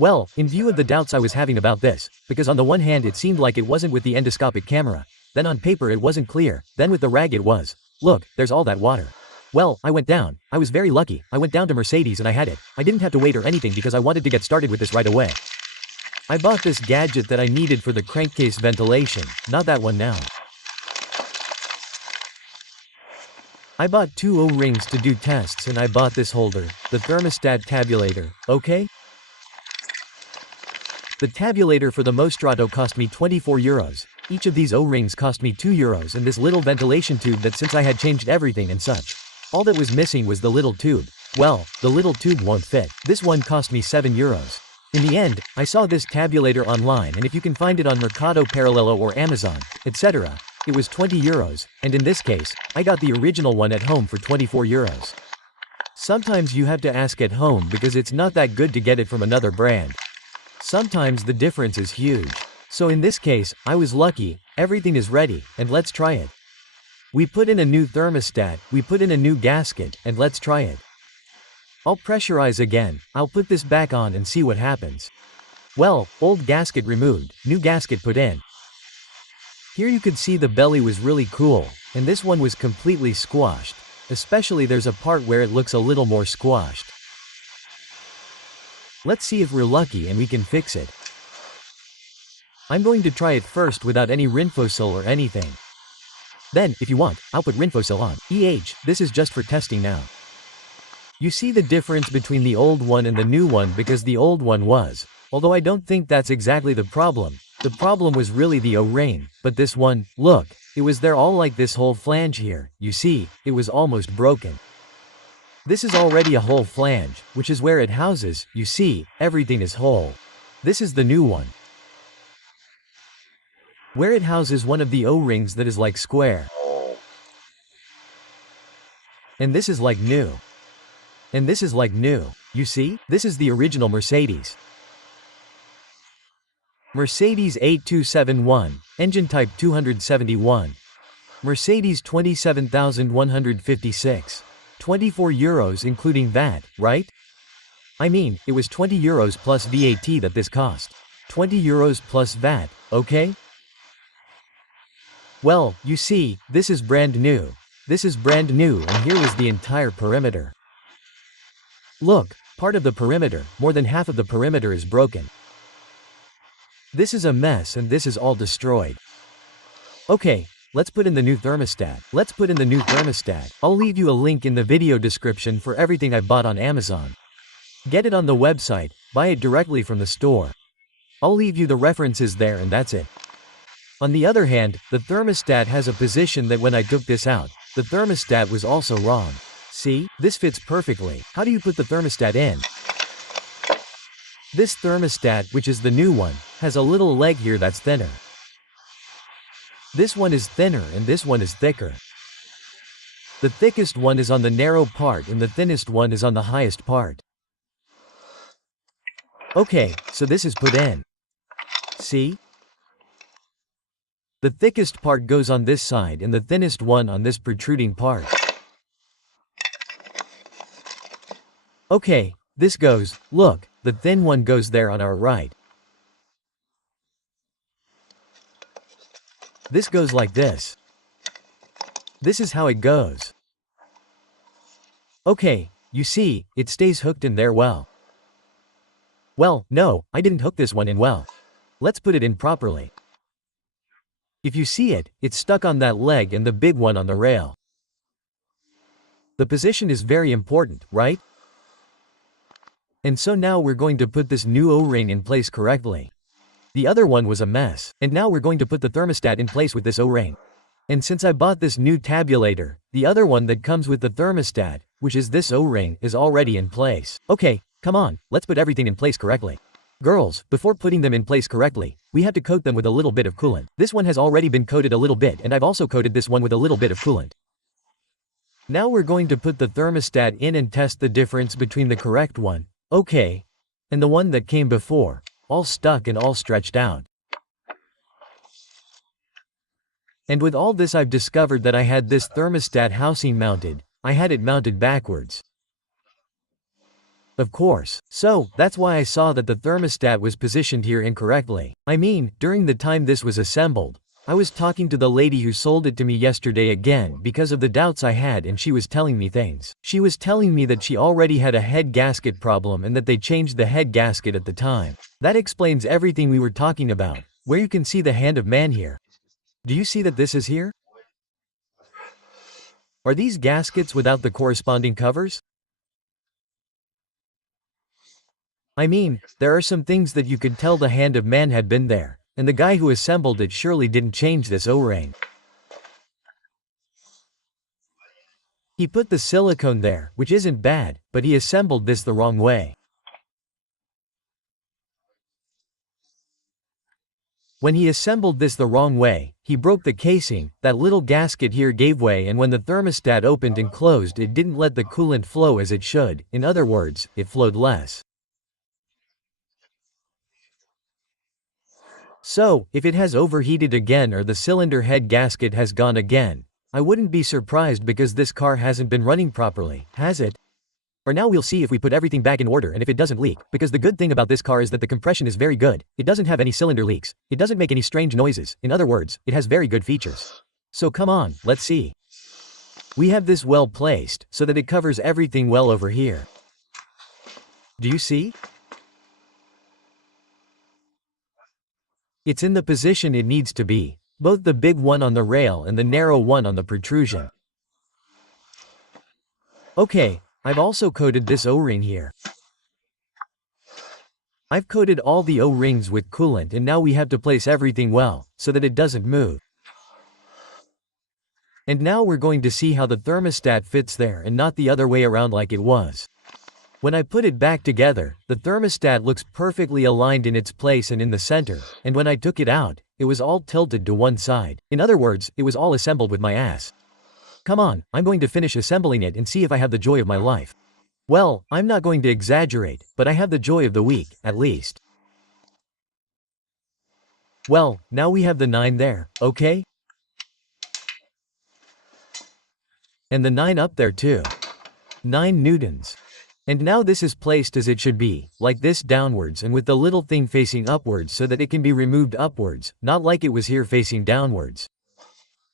Well, in view of the doubts I was having about this, because on the one hand it seemed like it wasn't with the endoscopic camera, then on paper it wasn't clear, then with the rag it was. Look, there's all that water. Well, I went down. I was very lucky. I went down to Mercedes and I had it. I didn't have to wait or anything because I wanted to get started with this right away. I bought this gadget that I needed for the crankcase ventilation, not that one now. I bought 2 O-rings to do tests and I bought this holder, the thermostat tabulator, okay? The tabulator for the Mostrato cost me 24 euros. Each of these O-rings cost me 2 euros and this little ventilation tube that since I had changed everything and such. All that was missing was the little tube. Well, the little tube won't fit. This one cost me 7 euros. In the end, I saw this tabulator online and if you can find it on Mercado Paralelo or Amazon, etc., it was 20 euros, and in this case, I got the original one at home for 24 euros. Sometimes you have to ask at home because it's not that good to get it from another brand. Sometimes the difference is huge. So in this case, I was lucky, everything is ready, and let's try it. We put in a new thermostat, we put in a new gasket, and let's try it. I'll pressurize again, I'll put this back on and see what happens. Well, old gasket removed, new gasket put in. Here you could see the belly was really cool, and this one was completely squashed. Especially there's a part where it looks a little more squashed. Let's see if we're lucky and we can fix it. I'm going to try it first without any Rinfosil or anything. Then, if you want, I'll put Rinfosil on. This is just for testing now. You see the difference between the old one and the new one because the old one was, although I don't think that's exactly the problem. The problem was really the O-ring, but this one, look, it was there all like this whole flange here, you see, it was almost broken. This is already a whole flange, which is where it houses, you see, everything is whole. This is the new one. Where it houses one of the O-rings that is like square. And this is like new. And this is like new. You see, this is the original Mercedes. Mercedes A271, engine type 271. Mercedes 27,156. 24 euros including VAT, right? I mean, it was 20 euros plus VAT that this cost. 20 euros plus VAT, okay? Well, you see, this is brand new. This is brand new and here is the entire perimeter. Look, part of the perimeter, more than half of the perimeter is broken. This is a mess and this is all destroyed. Okay, let's put in the new thermostat. Let's put in the new thermostat. I'll leave you a link in the video description for everything I bought on Amazon. Get it on the website, buy it directly from the store. I'll leave you the references there and that's it. On the other hand, the thermostat has a position that when I took this out, the thermostat was also wrong. See, this fits perfectly. How do you put the thermostat in? This thermostat, which is the new one, has a little leg here that's thinner. This one is thinner and this one is thicker. The thickest one is on the narrow part and the thinnest one is on the highest part. Okay, so this is put in. See? The thickest part goes on this side and the thinnest one on this protruding part. Okay, this goes, look, the thin one goes there on our right. This goes like this. This is how it goes. Okay, you see, it stays hooked in there well. Well, no, I didn't hook this one in well. Let's put it in properly. If you see it, it's stuck on that leg and the big one on the rail. The position is very important, right? And so now we're going to put this new O-ring in place correctly. The other one was a mess, and now we're going to put the thermostat in place with this O-ring. And since I bought this new tabulator, the other one that comes with the thermostat, which is this O-ring, is already in place. Okay, come on, let's put everything in place correctly. Girls, before putting them in place correctly, we have to coat them with a little bit of coolant. This one has already been coated a little bit and I've also coated this one with a little bit of coolant. Now we're going to put the thermostat in and test the difference between the correct one, okay, and the one that came before, all stuck and all stretched out. And with all this I've discovered that I had this thermostat housing mounted, I had it mounted backwards. Of course. So, that's why I saw that the thermostat was positioned here incorrectly. I mean, during the time this was assembled, I was talking to the lady who sold it to me yesterday again because of the doubts I had, and she was telling me things. She was telling me that she already had a head gasket problem and that they changed the head gasket at the time. That explains everything we were talking about, where you can see the hand of man here. Do you see that this is here? Are these gaskets without the corresponding covers? I mean, there are some things that you could tell the hand of man had been there, and the guy who assembled it surely didn't change this O-ring. He put the silicone there, which isn't bad, but he assembled this the wrong way. When he assembled this the wrong way, he broke the casing. That little gasket here gave way, and when the thermostat opened and closed, it didn't let the coolant flow as it should. In other words, it flowed less. So, if it has overheated again or the cylinder head gasket has gone again, I wouldn't be surprised because this car hasn't been running properly, has it? Or now we'll see if we put everything back in order and if it doesn't leak, because the good thing about this car is that the compression is very good, it doesn't have any cylinder leaks, it doesn't make any strange noises, in other words, it has very good features. So come on, let's see. We have this well placed, so that it covers everything well over here. Do you see? It's in the position it needs to be, both the big one on the rail and the narrow one on the protrusion. Okay, I've also coated this O-ring here. I've coated all the O-rings with coolant, and now we have to place everything well, so that it doesn't move. And now we're going to see how the thermostat fits there and not the other way around like it was. When I put it back together, the thermostat looks perfectly aligned in its place and in the center, and when I took it out, it was all tilted to one side. In other words, it was all assembled with my ass. Come on, I'm going to finish assembling it and see if I have the joy of my life. Well, I'm not going to exaggerate, but I have the joy of the week, at least. Well, now we have the 9 there, okay? And the 9 up there too. 9 newtons. And now this is placed as it should be, like this downwards and with the little thing facing upwards so that it can be removed upwards, not like it was here facing downwards.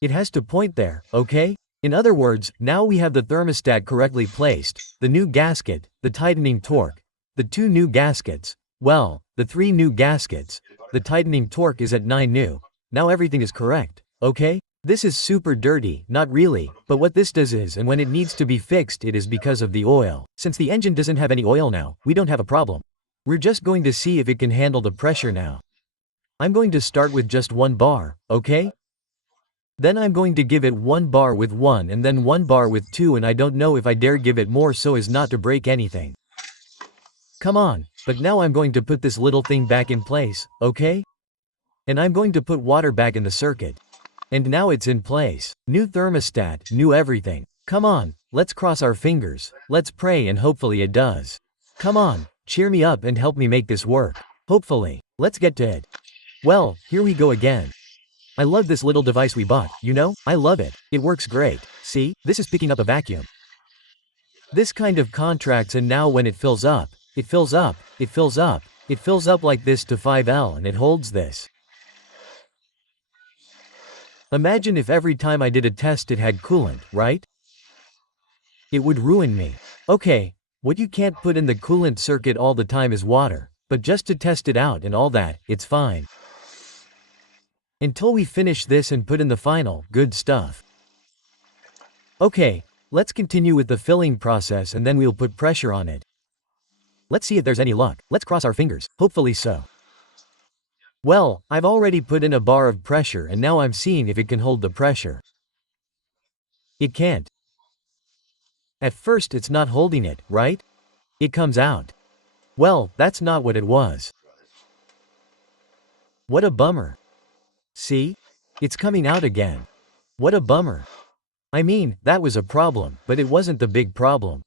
It has to point there, okay? In other words, now we have the thermostat correctly placed, the new gasket, the tightening torque, the 2 new gaskets, well, the 3 new gaskets, the tightening torque is at 9 new. Now everything is correct, okay? This is super dirty, not really, but what this does is, and when it needs to be fixed, it is because of the oil. Since the engine doesn't have any oil now, we don't have a problem. We're just going to see if it can handle the pressure now. I'm going to start with just 1 bar, okay? Then I'm going to give it 1 bar with 1 and then 1 bar with 2, and I don't know if I dare give it more so as not to break anything. Come on, but now I'm going to put this little thing back in place, okay? And I'm going to put water back in the circuit. And now it's in place. New thermostat, new everything. Come on, let's cross our fingers, let's pray, and hopefully it does. Come on, cheer me up and help me make this work. Hopefully. Let's get to it. Well, here we go again. I love this little device we bought, you know? I love it. It works great. See, this is picking up a vacuum. This kind of contracts, and now when it fills up, it fills up, it fills up, it fills up like this to 5L, and it holds this. Imagine if every time I did a test it had coolant, right? It would ruin me. Okay, what you can't put in the coolant circuit all the time is water, but just to test it out and all that, it's fine. Until we finish this and put in the final, good stuff. Okay, let's continue with the filling process and then we'll put pressure on it. Let's see if there's any luck. Let's cross our fingers, hopefully so. Well, I've already put in a bar of pressure and now I'm seeing if it can hold the pressure. It can't. At first it's not holding it, right? It comes out. Well, that's not what it was. What a bummer. See? It's coming out again. What a bummer. I mean, that was a problem, but it wasn't the big problem.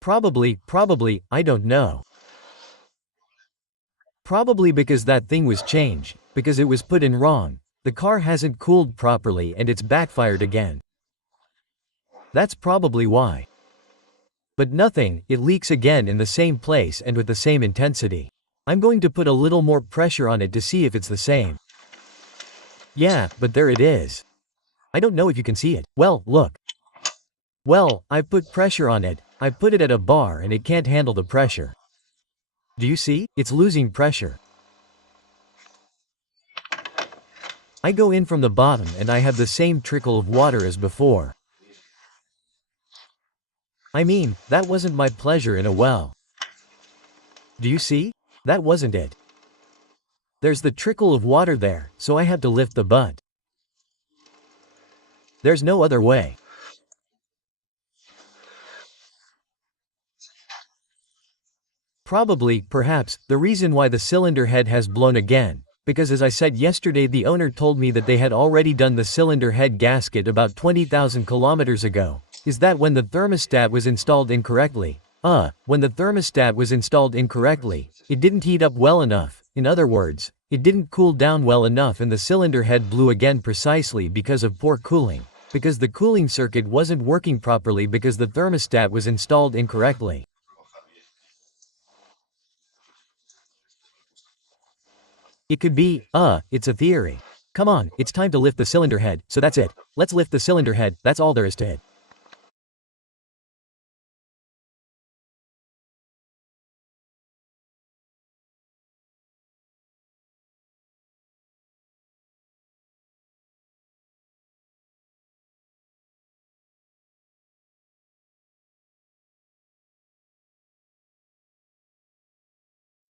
Probably, I don't know. Probably because that thing was changed, because it was put in wrong. The car hasn't cooled properly and it's backfired again. That's probably why. But nothing, it leaks again in the same place and with the same intensity. I'm going to put a little more pressure on it to see if it's the same. Yeah, but there it is. I don't know if you can see it. Well, look. Well, I've put pressure on it, I put it at a bar and it can't handle the pressure. Do you see? It's losing pressure. I go in from the bottom and I have the same trickle of water as before. I mean, that wasn't my pleasure in a well. Do you see? That wasn't it. There's the trickle of water there, so I have to lift the butt. There's no other way. Probably, perhaps, the reason why the cylinder head has blown again, because as I said yesterday the owner told me that they had already done the cylinder head gasket about 20,000 kilometers ago, is that when the thermostat was installed incorrectly, it didn't heat up well enough, in other words, it didn't cool down well enough and the cylinder head blew again precisely because of poor cooling, because the cooling circuit wasn't working properly because the thermostat was installed incorrectly. It could be, it's a theory. Come on, it's time to lift the cylinder head, so that's it. Let's lift the cylinder head, that's all there is to it.